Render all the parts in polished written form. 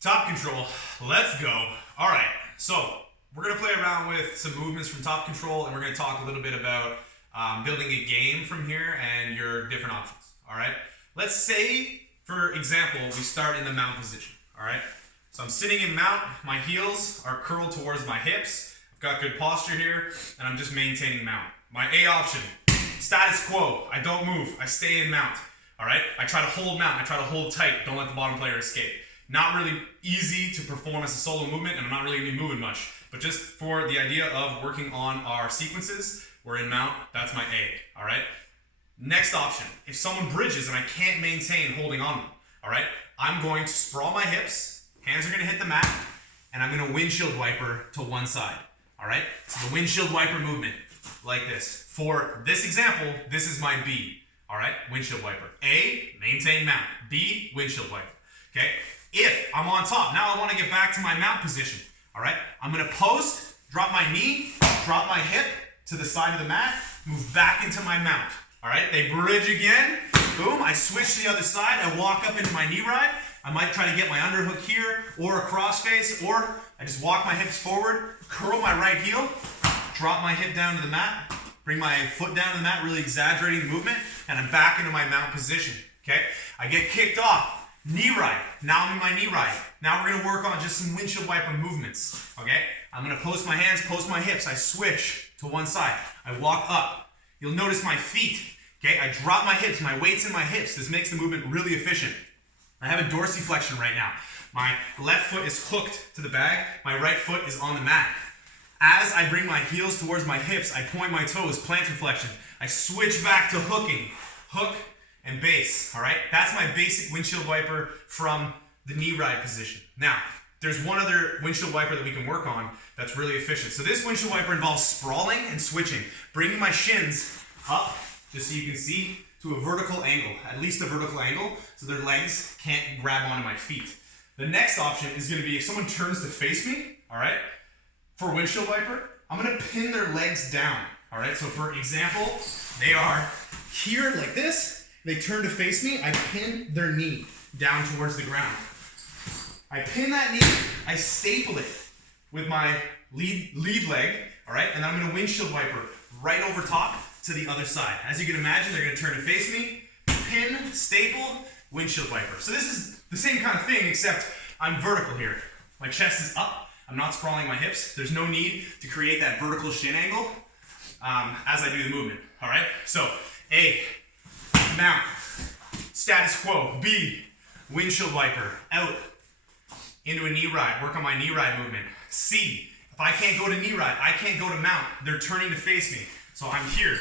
Top control, let's go. All right, so we're gonna play around with some movements from top control, and we're gonna talk a little bit about building a game from here and your different options. All right, let's say, for example, we start in the mount position. All right, so I'm sitting in mount, my heels are curled towards my hips, I've got good posture here, and I'm just maintaining mount. My A option, status quo, I don't move, I stay in mount. All right, I try to hold mount, I try to hold tight, don't let the bottom player escape. Not really easy to perform as a solo movement, and I'm not really gonna be moving much. But just for the idea of working on our sequences, we're in mount, that's my A, all right? Next option, if someone bridges and I can't maintain holding on them, all right? I'm going to sprawl my hips, hands are gonna hit the mat, and I'm gonna windshield wiper to one side, all right? So the windshield wiper movement, like this. For this example, this is my B, all right? Windshield wiper. A, maintain mount. B, windshield wiper, okay? If I'm on top, now I want to get back to my mount position, all right? I'm going to post, drop my knee, drop my hip to the side of the mat, move back into my mount, all right? They bridge again, boom, I switch to the other side, I walk up into my knee ride, I might try to get my underhook here, or a crossface, or I just walk my hips forward, curl my right heel, drop my hip down to the mat, bring my foot down to the mat, really exaggerating the movement, and I'm back into my mount position, okay? I get kicked off. Knee ride. Now I'm in my knee ride. Now we're going to work on just some windshield wiper movements. Okay? I'm going to post my hands, post my hips. I switch to one side. I walk up. You'll notice my feet. Okay? I drop my hips. My weight's in my hips. This makes the movement really efficient. I have a dorsiflexion right now. My left foot is hooked to the bag. My right foot is on the mat. As I bring my heels towards my hips, I point my toes, plantar flexion. I switch back to hooking. Hook and base, all right? That's my basic windshield wiper from the knee ride position. Now, there's one other windshield wiper that we can work on that's really efficient. So this windshield wiper involves sprawling and switching, bringing my shins up, just so you can see, to a vertical angle, at least a vertical angle, so their legs can't grab onto my feet. The next option is gonna be if someone turns to face me, all right? For windshield wiper, I'm gonna pin their legs down, all right? So for example, they are here like this, they turn to face me, I pin their knee down towards the ground. I pin that knee, I staple it with my lead leg, all right? And then I'm gonna windshield wiper right over top to the other side. As you can imagine, they're gonna turn to face me, pin, staple, windshield wiper. So this is the same kind of thing, except I'm vertical here. My chest is up, I'm not sprawling my hips. There's no need to create that vertical shin angle as I do the movement, all right? So, A, mount, status quo. B, windshield wiper, out, into a knee ride, work on my knee ride movement. C, if I can't go to knee ride, I can't go to mount, they're turning to face me. So I'm here.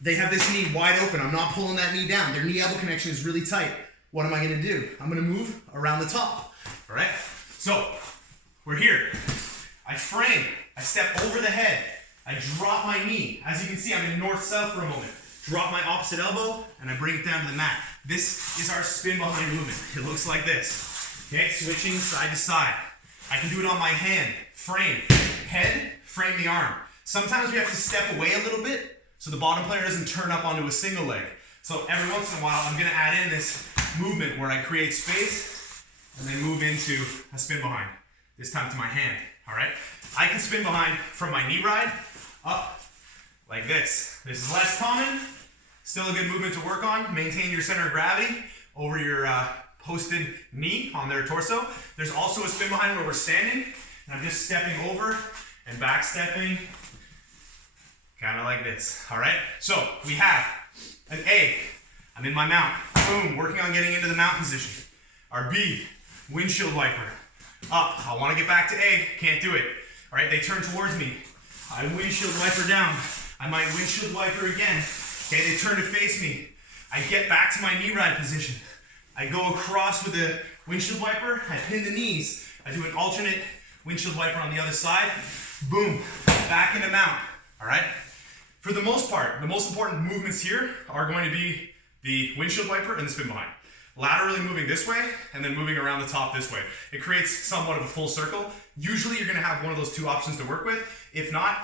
They have this knee wide open, I'm not pulling that knee down. Their knee-elbow connection is really tight. What am I gonna do? I'm gonna move around the top, all right? So, we're here. I frame, I step over the head, I drop my knee. As you can see, I'm in north-south for a moment. Drop my opposite elbow, and I bring it down to the mat. This is our spin behind movement. It looks like this. Okay, switching side to side. I can do it on my hand. Frame. Head, frame the arm. Sometimes we have to step away a little bit so the bottom player doesn't turn up onto a single leg. So every once in a while, I'm gonna add in this movement where I create space and then move into a spin behind. This time to my hand, all right? I can spin behind from my knee ride up like this. This is less common, still a good movement to work on. Maintain your center of gravity over your posted knee on their torso. There's also a spin behind where we're standing, and I'm just stepping over and back stepping, kind of like this, all right? So we have an A, I'm in my mount, boom, working on getting into the mount position. Our B, windshield wiper, up, I wanna get back to A, can't do it. All right, they turn towards me, I windshield wiper down, I might windshield wiper again. Okay, they turn to face me. I get back to my knee ride position. I go across with the windshield wiper. I pin the knees. I do an alternate windshield wiper on the other side. Boom, back into mount. All right? For the most part, the most important movements here are going to be the windshield wiper and the spin behind. Laterally moving this way and then moving around the top this way. It creates somewhat of a full circle. Usually you're going to have one of those two options to work with. If not,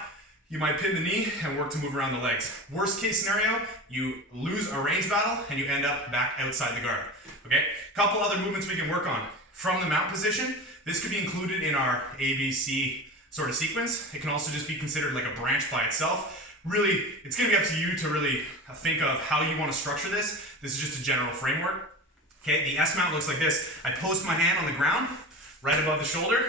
you might pin the knee and work to move around the legs. Worst case scenario, you lose a range battle and you end up back outside the guard. Okay? Couple other movements we can work on. from the mount position. This could be included in our ABC sort of sequence. It can also just be considered like a branch by itself. Really, it's gonna be up to you to really think of how you wanna structure this. This is just a general framework. Okay, the S mount looks like this. I post my hand on the ground, right above the shoulder,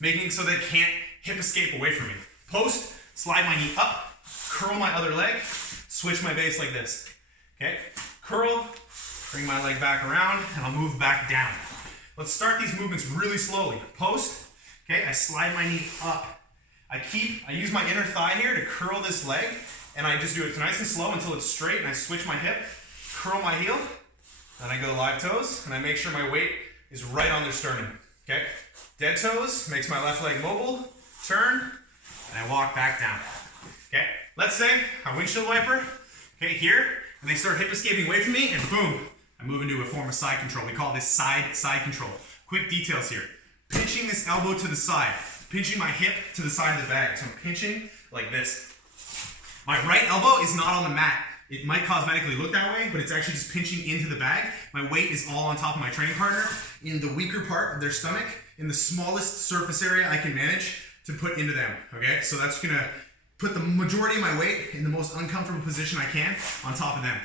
making it so that it can't hip escape away from me. Post, slide my knee up, curl my other leg, switch my base like this. Okay, curl, bring my leg back around, and I'll move back down. Let's start these movements really slowly. Post, okay, I slide my knee up. I use my inner thigh here to curl this leg, and I just do it nice and slow until it's straight, and I switch my hip, curl my heel, then I go live toes, and I make sure my weight is right on their sternum. Okay, dead toes makes my left leg mobile, turn, and I walk back down. Okay, let's say a windshield wiper, okay, here, and they start hip escaping away from me, and boom, I move into a form of side control. We call this side control. Quick details here. Pinching this elbow to the side, pinching my hip to the side of the bag. So I'm pinching like this. My right elbow is not on the mat. It might cosmetically look that way, but it's actually just pinching into the bag. My weight is all on top of my training partner in the weaker part of their stomach, in the smallest surface area I can manage to put into them, okay? So that's gonna put the majority of my weight in the most uncomfortable position I can on top of them.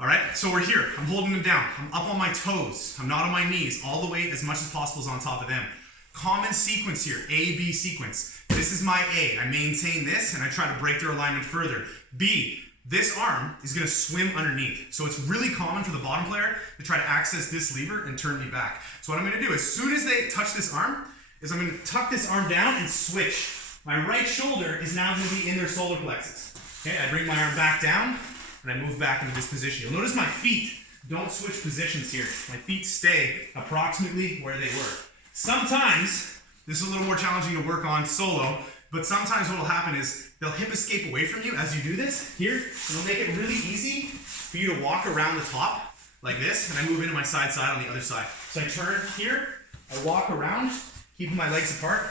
All right, so we're here. I'm holding them down. I'm up on my toes. I'm not on my knees. All the weight as much as possible is on top of them. Common sequence here, A, B sequence. This is my A. I maintain this and I try to break their alignment further. B, this arm is gonna swim underneath. So it's really common for the bottom player to try to access this lever and turn me back. So what I'm gonna do, as soon as they touch this arm, is I'm gonna tuck this arm down and switch. My right shoulder is now gonna be in their solar plexus. Okay, I bring my arm back down, and I move back into this position. You'll notice my feet don't switch positions here. My feet stay approximately where they were. Sometimes, this is a little more challenging to work on solo, but sometimes what will happen is they'll hip escape away from you as you do this here, and it'll make it really easy for you to walk around the top like this, and I move into my side on the other side. So I turn here, I walk around, keeping my legs apart,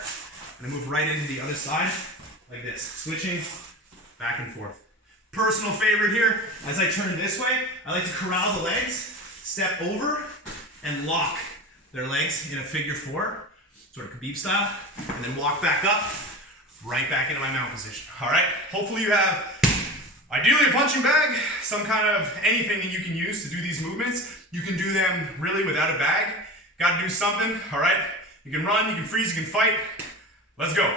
and I move right into the other side like this, switching back and forth. Personal favorite here, as I turn this way, I like to corral the legs, step over, and lock their legs in a figure four, sort of Khabib style, and then walk back up, right back into my mount position. All right, hopefully you have, ideally a punching bag, some kind of anything that you can use to do these movements. You can do them really without a bag. Got to do something, all right? You can run, you can freeze, you can fight. Let's go.